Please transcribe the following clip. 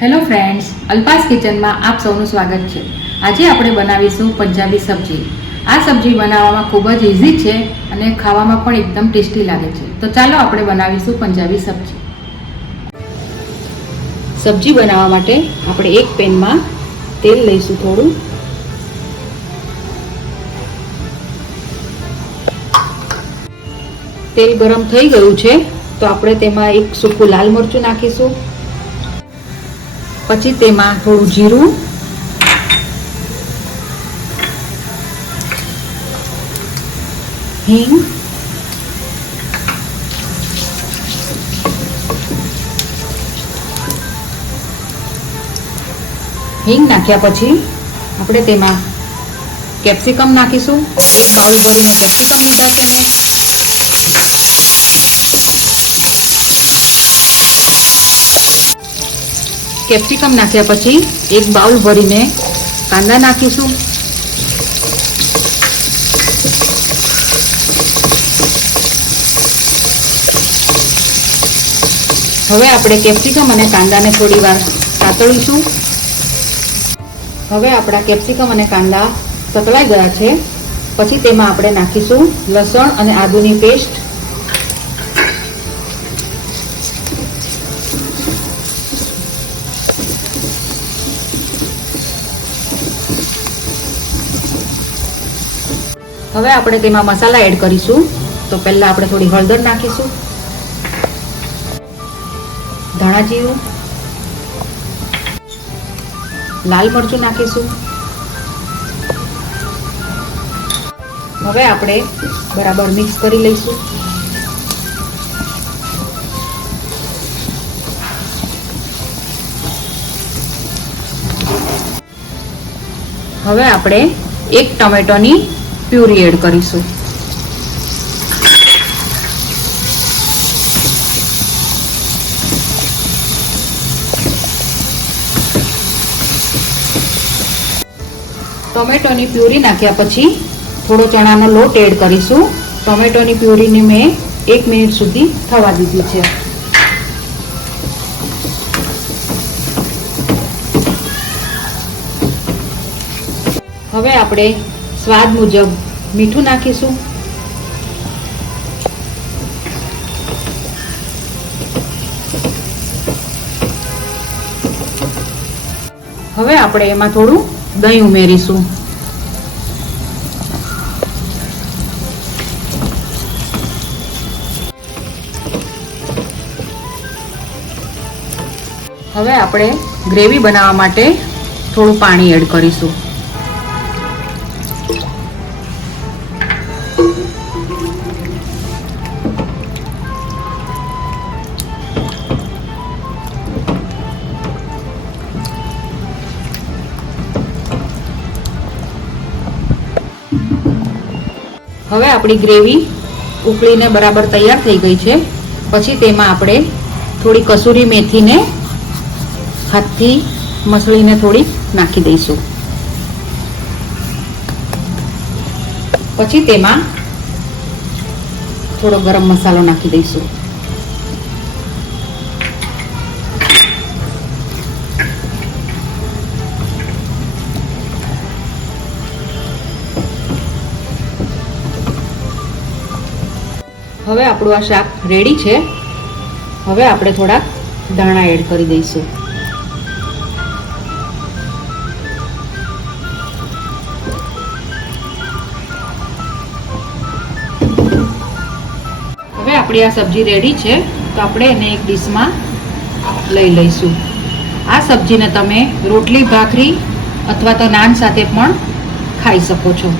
Hello friends, Alpa's કિચનમાં આપ સૌનું સ્વાગત છે। આજે આપણે બનાવીશું પંજાબી સબ્જી। આ સબ્જી બનાવવામાં ખૂબ જ ઇઝી છે અને ખાવામાં પણ એકદમ ટેસ્ટી લાગે છે। તો ચાલો આપણે બનાવીશું પંજાબી સબ્જી। સબ્જી બનાવવા માટે આપણે એક પેનમાં તેલ લઈશું થોડું। તેલ ગરમ થઈ ગયું છે તો આપણે તેમાં એક સૂકું લાલ મરચું નાખીશું। પછી તેમાં થોડું જીરું, હિંગ, નાખ્યા પછી આપણે તેમાં કેપ્સિકમ નાખીશું। એક બાઉલ ભરીને કેપ્સિકમ લીધા છે મેં। કેપ્સિકમ નાખ્યા પછી એક બાઉલ ભરીને કાંદા નાખીશું। હવે આપણે કેપ્સિકમ અને કાંદાને થોડી વાર સાતળીશું। હવે આપણા કેપ્સિકમ અને કાંદા સતળાઈ ગયા છે પછી તેમાં આપણે નાખીશું લસણ અને આદુની પેસ્ટ। હવે આપણે તેમાં મસાલા એડ કરીશું। તો પહેલા આપણે થોડી હળદર નાખીશું, ધાણા જીરું, લાલ મરચું નાખીશું। હવે આપણે બરાબર મિક્સ કરી લઈશું। હવે આપણે એક ટમેટોની પ્યુરી એડ કરીશું। ટોમેટોની પ્યુરી નાખ્યા પછી થોડો ચણાનો લોટ એડ કરીશું। ટોમેટોની પ્યુરીને મેં 1 મિનિટ સુધી થવા દીધી છે। હવે આપણે સ્વાદ મુજબ મીઠું નાખીશું। હવે આપણે એમાં થોડું દહીં ઉમેરીશું। હવે આપણે ગ્રેવી બનાવવા માટે થોડું પાણી એડ કરીશું। હવે આપણી ગ્રેવી ઉકળીને બરાબર તૈયાર થઈ ગઈ છે પછી તેમાં આપણે થોડી કસૂરી મેથીને હાથથી મસળીને થોડી નાખી દઈશું। પછી તેમાં થોડો ગરમ મસાલો નાખી દઈશું। હવે આપણું આ શાક રેડી છે। હવે આપણે થોડા ધાણા એડ કરી દઈશું। હવે આપણી આ સબ્જી રેડી છે તો આપણે એને એક ડીશમાં લઈ લઈશું। આ સબ્જીને તમે રોટલી, ભાખરી અથવા તો નાન સાથે પણ ખાઈ શકો છો।